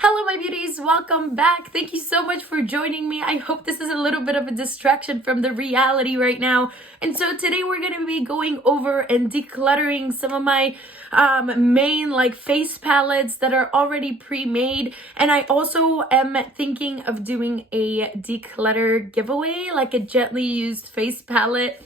Hello my beauties, welcome back. Thank you so much for joining me. I hope this is a little bit of a distraction from the reality right now. And so today we're going to be going over and decluttering some of my main face palettes that are already pre-made. And I also am thinking of doing a declutter giveaway, like a gently used face palette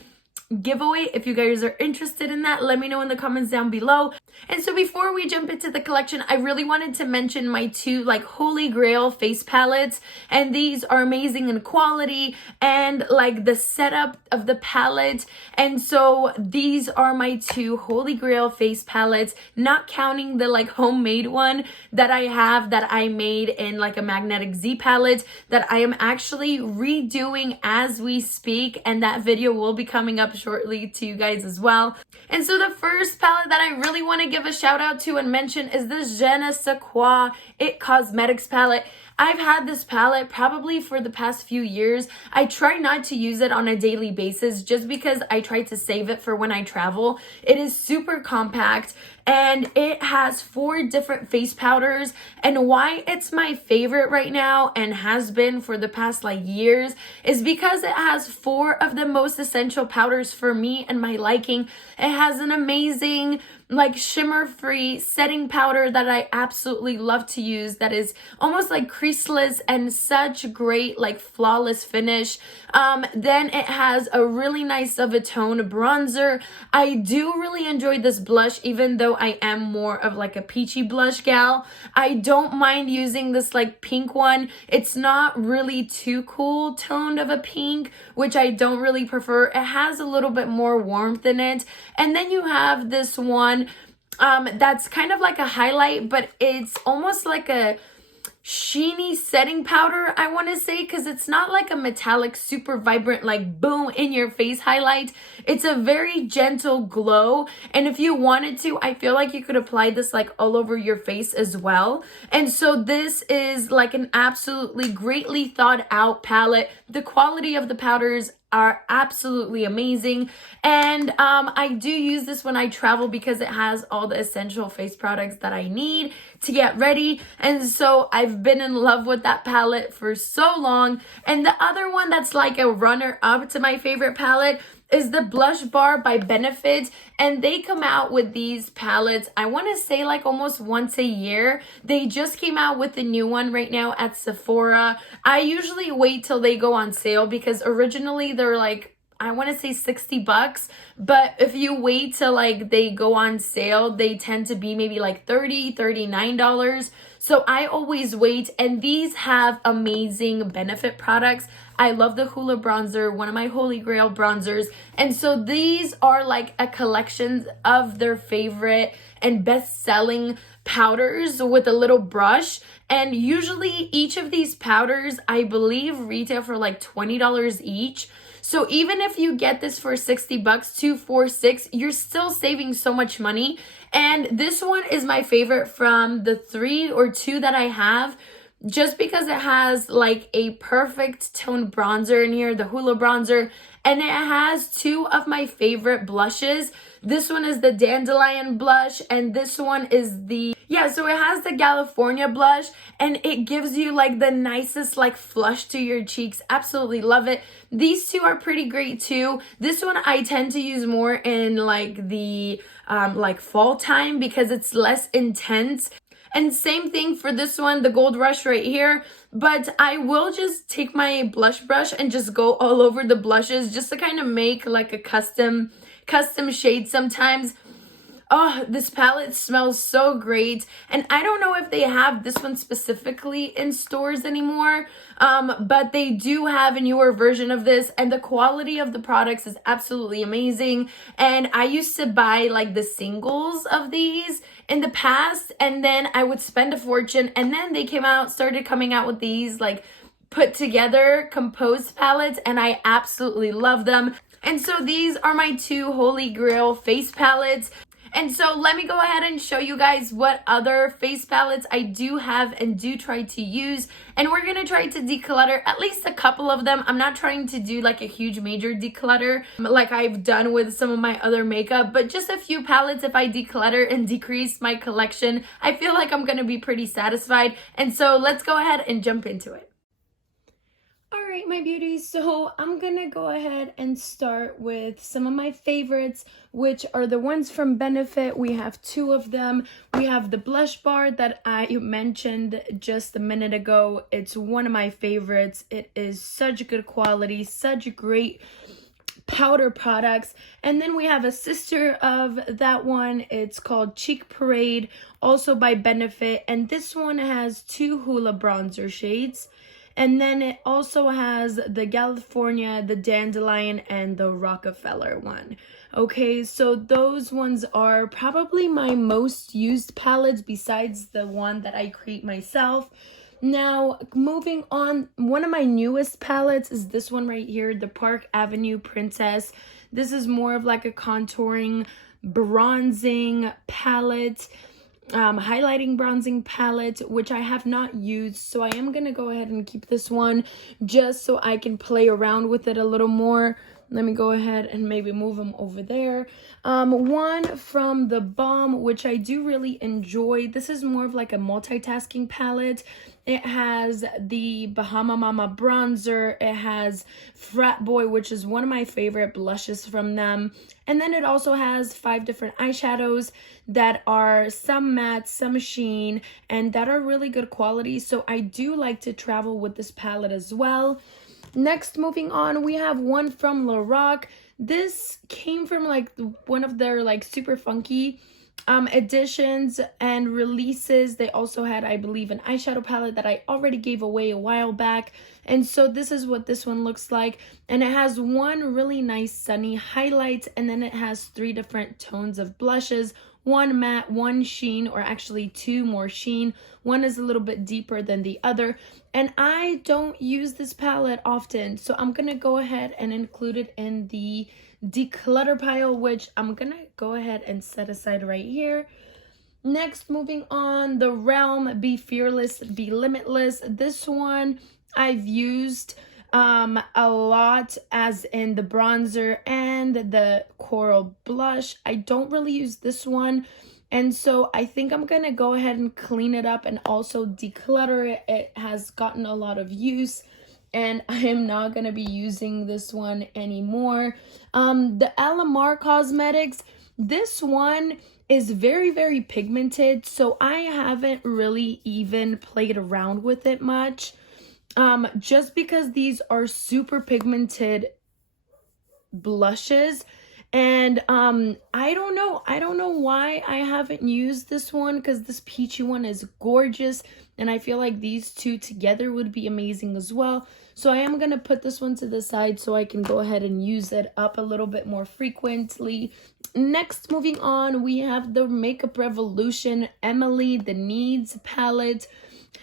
giveaway. If you guys are interested in that, let me know in the comments down below. And so before we jump into the collection, I really wanted to mention my two holy grail face palettes, and these are amazing in quality and the setup of the palette. And so these are my two holy grail face palettes, not counting the homemade one that I have that I made in a magnetic Z palette that I am actually redoing as we speak, and that video will be coming up shortly to you guys as well. And so the first palette that I really want to give a shout out to and mention is the Je ne sais quoi It Cosmetics palette. I've had this palette probably for the past few years. I try not to use it on a daily basis just because I try to save it for when I travel. It is super compact and it has 4 different face powders. And why it's my favorite right now and has been for the past years is because it has 4 of the most essential powders for me and my liking. It has an amazing shimmer free setting powder that I absolutely love to use, that is almost creaseless and such great flawless finish. Then it has a really nice of a tone bronzer. I do really enjoy this blush, even though I am more of a peachy blush gal. I don't mind using this pink one. It's not really too cool toned of a pink, which I don't really prefer. It has a little bit more warmth in it. And then you have this one that's kind of like a highlight, but it's almost like a sheeny setting powder, I want to say, because it's not like a metallic super vibrant boom in your face highlight. It's a very gentle glow, and if you wanted to, I feel like you could apply this all over your face as well. And so this is an absolutely greatly thought out palette. The quality of the powders are absolutely amazing, and I do use this when I travel because it has all the essential face products that I need to get ready. And so I've been in love with that palette for so long. And the other one that's a runner up to my favorite palette is the Blush Bar by Benefit, and they come out with these palettes, I want to say almost once a year. They just came out with a new one right now at Sephora. I usually wait till they go on sale because originally they're I want to say $60, but if you wait till they go on sale, they tend to be maybe $30, $39. So I always wait, and these have amazing Benefit products. I love the Hoola bronzer, one of my holy grail bronzers. And so these are a collection of their favorite and best-selling powders with a little brush. And usually each of these powders, I believe, retail for $20 each. So even if you get this for $60, 2 for $6, you're still saving so much money. And this one is my favorite from the 3 or 2 that I have, just because it has a perfect toned bronzer in here, the Hoola bronzer, and it has 2 of my favorite blushes. This one is the Dandelion blush, and this one is so it has the California blush, and it gives you the nicest flush to your cheeks. Absolutely love it. These 2 are pretty great too. This one I tend to use more in the fall time because it's less intense. And same thing for this one, the Gold Rush right here. But I will just take my blush brush and just go all over the blushes just to kind of make a custom shade sometimes. Oh, this palette smells so great. And I don't know if they have this one specifically in stores anymore, but they do have a newer version of this, and the quality of the products is absolutely amazing. And I used to buy the singles of these in the past, and then I would spend a fortune, and then they started coming out with these put together composed palettes, and I absolutely love them. And so these are my 2 holy grail face palettes. And so let me go ahead and show you guys what other face palettes I do have and do try to use. And we're going to try to declutter at least a couple of them. I'm not trying to do like a huge major declutter like I've done with some of my other makeup, but just a few palettes. If I declutter and decrease my collection, I feel like I'm going to be pretty satisfied. And so let's go ahead and jump into it. Alright, my beauties, so I'm gonna go ahead and start with some of my favorites, which are the ones from Benefit. We have two of them. We have the blush bar that I mentioned just a minute ago. It's one of my favorites. It is such good quality, such great powder products. And then we have a sister of that one. It's called Cheek Parade, also by Benefit. And this one has two Hoola bronzer shades. And then it also has the California, the Dandelion, and the Rockefeller one. Okay, so those ones are probably my most used palettes besides the one that I create myself. Now, moving on, one of my newest palettes is this one right here, the Park Avenue Princess. This is more of like a contouring, bronzing palette. Highlighting bronzing palette, which I have not used, so I am gonna go ahead and keep this one just so I can play around with it a little more. Let me go ahead and maybe move them over there. One from the Balm, which I do really enjoy. This is more of like a multitasking palette. It has the Bahama Mama bronzer. It has Frat Boy, which is one of my favorite blushes from them. And then it also has 5 different eyeshadows that are some matte, some sheen, and that are really good quality. So I do like to travel with this palette as well. Next, moving on, we have one from Lilac. This came from like one of their like super funky editions and releases. They also had, I believe, an eyeshadow palette that I already gave away a while back. And so this is what this one looks like. And it has one really nice sunny highlight, and then it has 3 different tones of blushes. One matte, one sheen, or actually 2 more sheen. One is a little bit deeper than the other. And I don't use this palette often, so I'm going to go ahead and include it in the declutter pile, which I'm going to go ahead and set aside right here. Next, moving on, the Realm Be Fearless, Be Limitless. This one I've used a lot, as in the bronzer and the coral blush. I don't really use this one, and so I think I'm gonna go ahead and clean it up and also declutter it. It has gotten a lot of use, and I am not gonna be using this one anymore. The Alamar Cosmetics, this one is very, very pigmented, so I haven't really even played around with it much. Just because these are super pigmented blushes, and I don't know why I haven't used this one, because this peachy one is gorgeous, and I feel like these two together would be amazing as well. So I am gonna put this one to the side so I can go ahead and use it up a little bit more frequently. Next, moving on, we have the Makeup Revolution Emily the Needs palette.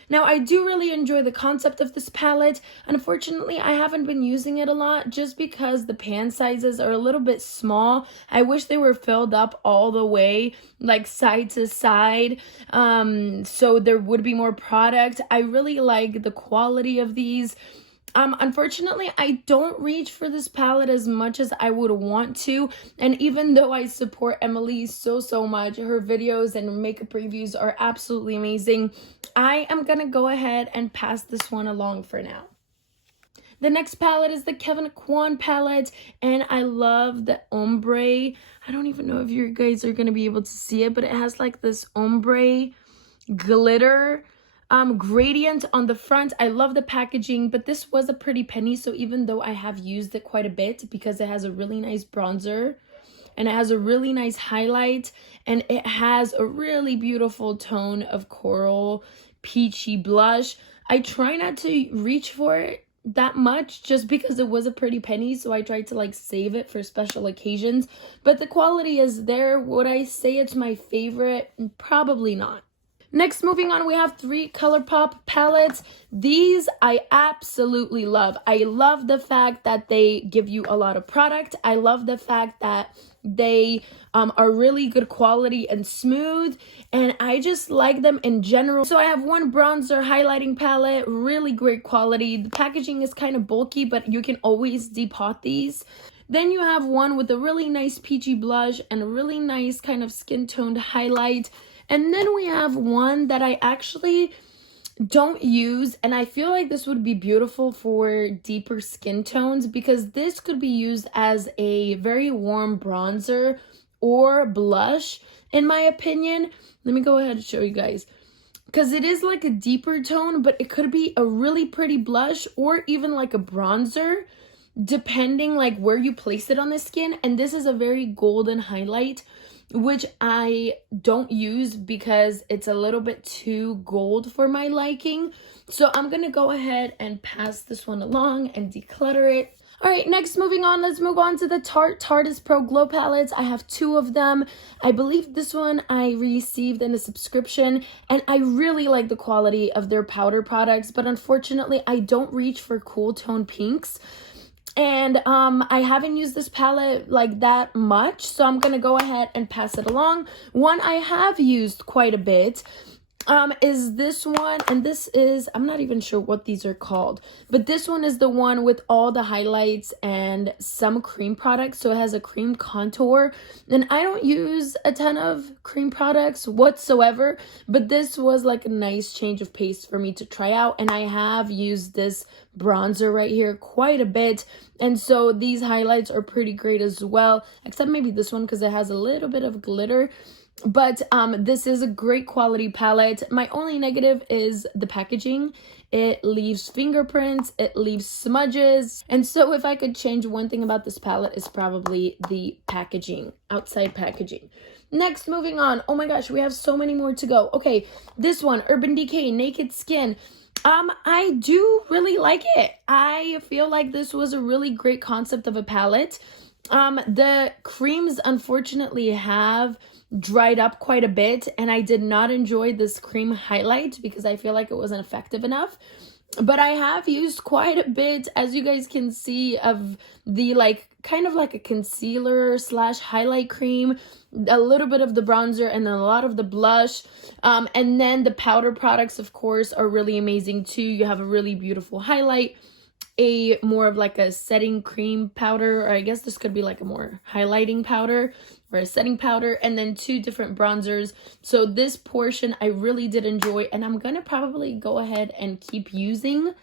Now, I do really enjoy the concept of this palette. Unfortunately, I haven't been using it a lot just because the pan sizes are a little bit small. I wish they were filled up all the way, like side to side, so there would be more product. I really like the quality of these. Unfortunately, I don't reach for this palette as much as I would want to, and even though I support Emily so much, her videos and makeup reviews are absolutely amazing, I am gonna go ahead and pass this one along for now. The next palette is the Kevyn Kwan palette, and I love the ombre. I don't even know if you guys are gonna be able to see it, but it has like this ombre glitter gradient on the front. I love the packaging, but this was a pretty penny, so even though I have used it quite a bit because it has a really nice bronzer and it has a really nice highlight and it has a really beautiful tone of coral peachy blush, I try not to reach for it that much just because it was a pretty penny, so I tried to like save it for special occasions. But the quality is there. Would I say it's my favorite? Probably not. Next, moving on, we have 3 ColourPop palettes. These I absolutely love. I love the fact that they give you a lot of product. I love the fact that they are really good quality and smooth, and I just like them in general. So I have one bronzer highlighting palette, really great quality. The packaging is kind of bulky, but you can always depot these. Then you have one with a really nice peachy blush and a really nice kind of skin toned highlight. And then we have one that I actually don't use, and I feel like this would be beautiful for deeper skin tones because this could be used as a very warm bronzer or blush, in my opinion. Let me go ahead and show you guys, because it is like a deeper tone, but it could be a really pretty blush or even like a bronzer, depending like where you place it on the skin. And this is a very golden highlight, which I don't use because it's a little bit too gold for my liking. So I'm gonna go ahead and pass this one along and declutter it. All right, next, moving on, let's move on to the Tarte's Pro Glow palettes. I have 2 of them. I believe this one I received in a subscription, and I really like the quality of their powder products, but unfortunately I don't reach for cool tone pinks. And I haven't used this palette like that much, so I'm gonna go ahead and pass it along. One I have used quite a bit is this one, and this is, I'm not even sure what these are called, but this one is the one with all the highlights and some cream products, so it has a cream contour. And I don't use a ton of cream products whatsoever, but this was like a nice change of pace for me to try out, and I have used this bronzer right here quite a bit, and so these highlights are pretty great as well, except maybe this one because it has a little bit of glitter. But this is a great quality palette. My only negative is the packaging. It leaves fingerprints, it leaves smudges, and so if I could change one thing about this palette, it's probably the packaging, outside packaging. Next, moving on. Oh my gosh, we have so many more to go. Okay, this one, Urban Decay Naked Skin. I do really like it. I feel like this was a really great concept of a palette. The creams unfortunately have dried up quite a bit, and I did not enjoy this cream highlight because I feel like it wasn't effective enough. But I have used quite a bit, as you guys can see, of the like kind of like a concealer slash highlight cream, a little bit of the bronzer, and then a lot of the blush. And then the powder products, of course, are really amazing too. You have a really beautiful highlight, a more of like a setting cream powder, or I guess this could be like a more highlighting powder or a setting powder, and then 2 different bronzers. So this portion I really did enjoy, and I'm gonna probably go ahead and keep using.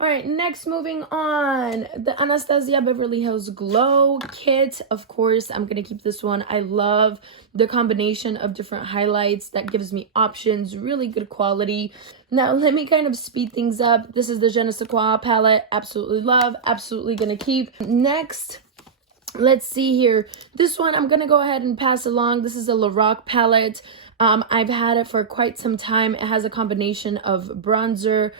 All right, next, moving on, the Anastasia Beverly Hills Glow Kit. Of course, I'm gonna keep this one. I love the combination of different highlights. That gives me options, really good quality. Now, let me kind of speed things up. This is the Je ne sais quoi palette. Absolutely love, absolutely gonna keep. Next, let's see here. This one I'm gonna go ahead and pass along. This is a Lilac palette. I've had it for quite some time. It has a combination of bronzer,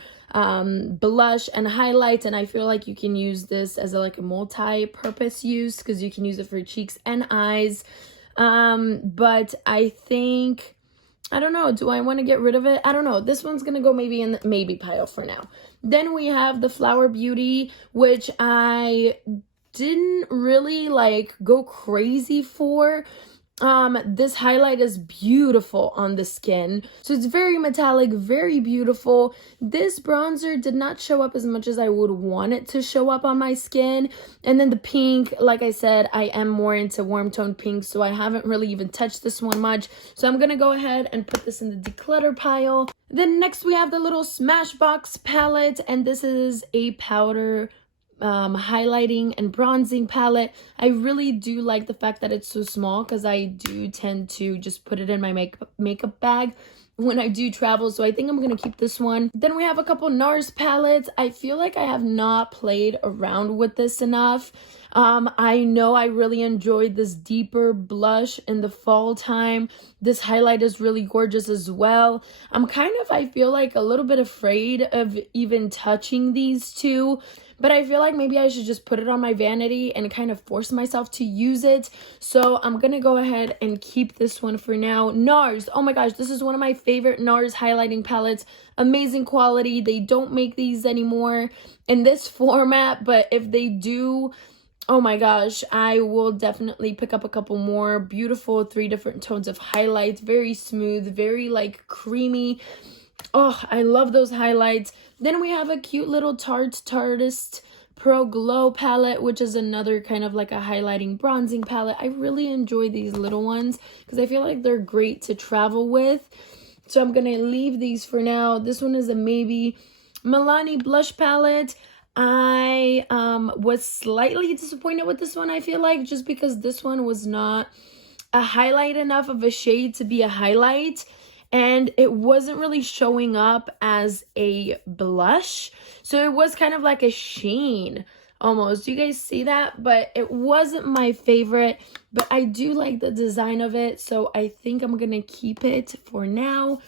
blush, and highlight, and I feel like you can use this as like a multi-purpose use because you can use it for cheeks and eyes. But I think, I don't know, do I want to get rid of it? I don't know. This one's gonna go maybe in the maybe pile for now. Then we have the Flower Beauty, which I didn't really like go crazy for. This highlight is beautiful on the skin, so it's very metallic, very beautiful. This bronzer did not show up as much as I would want it to show up on my skin. And then the pink, like I said, I am more into warm tone pink, so I haven't really even touched this one much, so I'm gonna go ahead and put this in the declutter pile. Then next we have the little Smashbox palette, and this is a powder highlighting and bronzing palette. I really do like the fact that it's so small because I do tend to just put it in my makeup bag when I do travel, so I think I'm gonna keep this one. Then we have a couple NARS palettes. I feel like I have not played around with this enough. I know I really enjoyed this deeper blush in the fall time. This highlight is really gorgeous as well. I'm kind of, I feel like, a little bit afraid of even touching these two, but I feel like maybe I should just put it on my vanity and kind of force myself to use it. So I'm gonna go ahead and keep this one for now. NARS, oh my gosh, this is one of my favorite NARS highlighting palettes. Amazing quality. They don't make these anymore in this format, but if they do, oh my gosh, I will definitely pick up a couple more. Beautiful 3 different tones of highlights, very smooth, very like creamy. Oh, I love those highlights. Then we have a cute little Tarteist Pro Glow palette, which is another kind of like a highlighting bronzing palette. I really enjoy these little ones because I feel like they're great to travel with. So I'm going to leave these for now. This one is a Maybe Milani blush palette. I was slightly disappointed with this one, I feel like, just because this one was not a highlight enough of a shade to be a highlight. And it wasn't really showing up as a blush. So it was kind of like a sheen almost. Do you guys see that? But it wasn't my favorite. But I do like the design of it. So I think I'm going to keep it for now.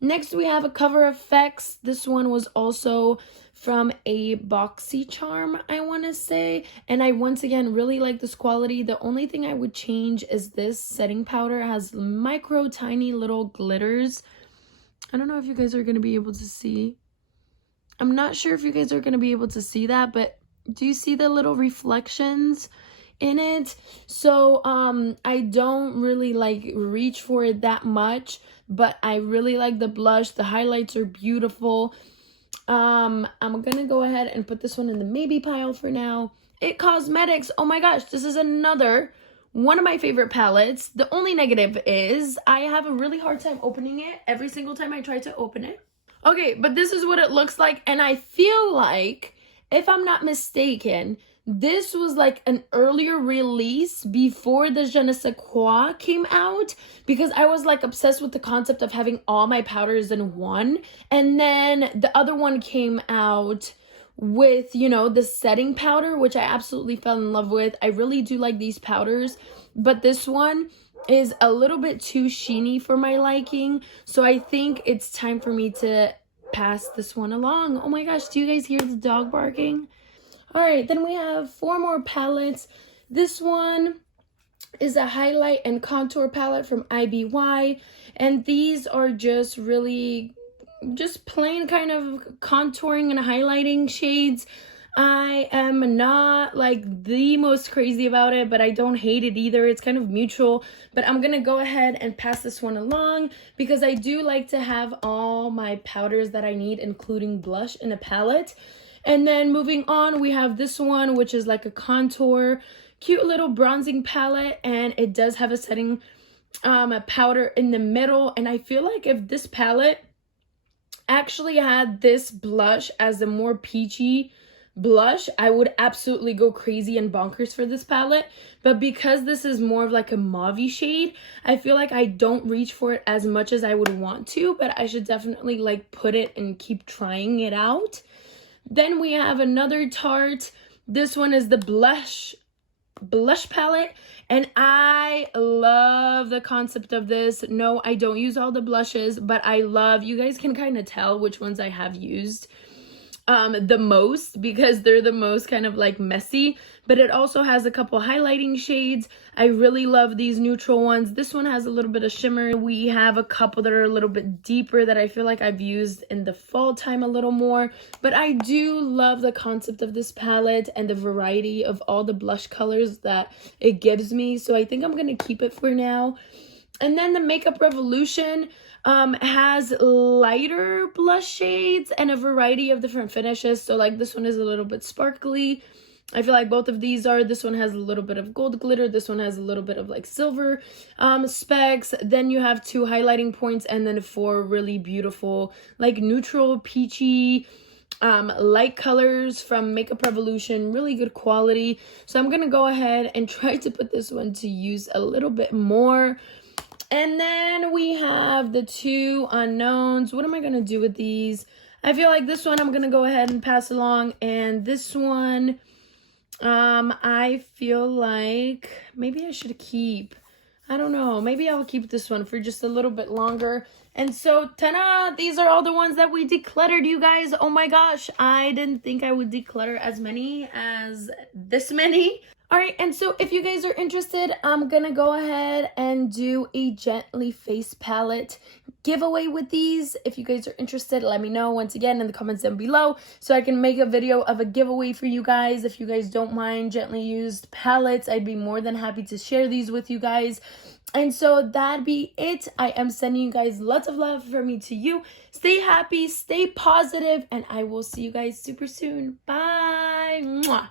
Next, we have a Cover FX. This one was also from a BoxyCharm, I want to say. And I, once again, really like this quality. The only thing I would change is this setting powder. It has micro, tiny little glitters. I don't know if you guys are going to be able to see. I'm not sure if you guys are going to be able to see that, but do you see the little reflections in it? So I don't really like reach for it that much, but I really like the blush. The highlights are beautiful. I'm gonna go ahead and put this one in the maybe pile for now. It Cosmetics, oh my gosh, this is another one of my favorite palettes. The only negative is I have a really hard time opening it every single time I try to open it. Okay, but this is what it looks like, and I feel like, if I'm not mistaken, this was like an earlier release before the Je ne sais quoi came out, because I was like obsessed with the concept of having all my powders in one. And then the other one came out with, you know, the setting powder, which I absolutely fell in love with. I really do like these powders, but this one is a little bit too sheeny for my liking. So I think it's time for me to pass this one along. Oh my gosh, do you guys hear the dog barking? All right, then we have 4 more palettes. This one is a highlight and contour palette from IBY. And these are just really, just plain kind of contouring and highlighting shades. I am not like the most crazy about it, but I don't hate it either. It's kind of mutual, but I'm gonna go ahead and pass this one along because I do like to have all my powders that I need, including blush, in a palette. And then moving on, we have this one, which is like a contour, cute little bronzing palette, and it does have a setting a powder in the middle. And I feel like if this palette actually had this blush as a more peachy blush, I would absolutely go crazy and bonkers for this palette. But because this is more of like a mauve shade, I feel like I don't reach for it as much as I would want to, but I should definitely like put it and keep trying it out. Then we have another Tarte. This one is the blush palette, and I love the concept of this. No, I don't use all the blushes, but I love, you guys can kind of tell which ones I have used the most because they're the most kind of like messy, but it also has a couple highlighting shades. I really love these neutral ones. This one has a little bit of shimmer. We have a couple that are a little bit deeper that I feel like I've used in the fall time a little more, but I do love the concept of this palette and the variety of all the blush colors that it gives me. So I think I'm gonna keep it for now. And then the Makeup Revolution has lighter blush shades and a variety of different finishes. So like this one is a little bit sparkly. I feel like both of these are. This one has a little bit of gold glitter. This one has a little bit of like silver specks. Then you have 2 highlighting points and then 4 really beautiful like neutral peachy light colors from Makeup Revolution. Really good quality. So I'm gonna go ahead and try to put this one to use a little bit more. And then we have the 2 unknowns. What am I going to do with these? I feel like this one I'm going to go ahead and pass along. And this one, I feel like maybe I should keep, I don't know, maybe I'll keep this one for just a little bit longer. And so, ta-da! These are all the ones that we decluttered, you guys. Oh my gosh, I didn't think I would declutter as many as this many. All right, and so if you guys are interested, I'm gonna go ahead and do a Gently Face palette giveaway with these. If you guys are interested, let me know once again in the comments down below so I can make a video of a giveaway for you guys. If you guys don't mind gently used palettes, I'd be more than happy to share these with you guys. And so that'd be it. I am sending you guys lots of love from me to you. Stay happy, stay positive, and I will see you guys super soon. Bye. Mwah.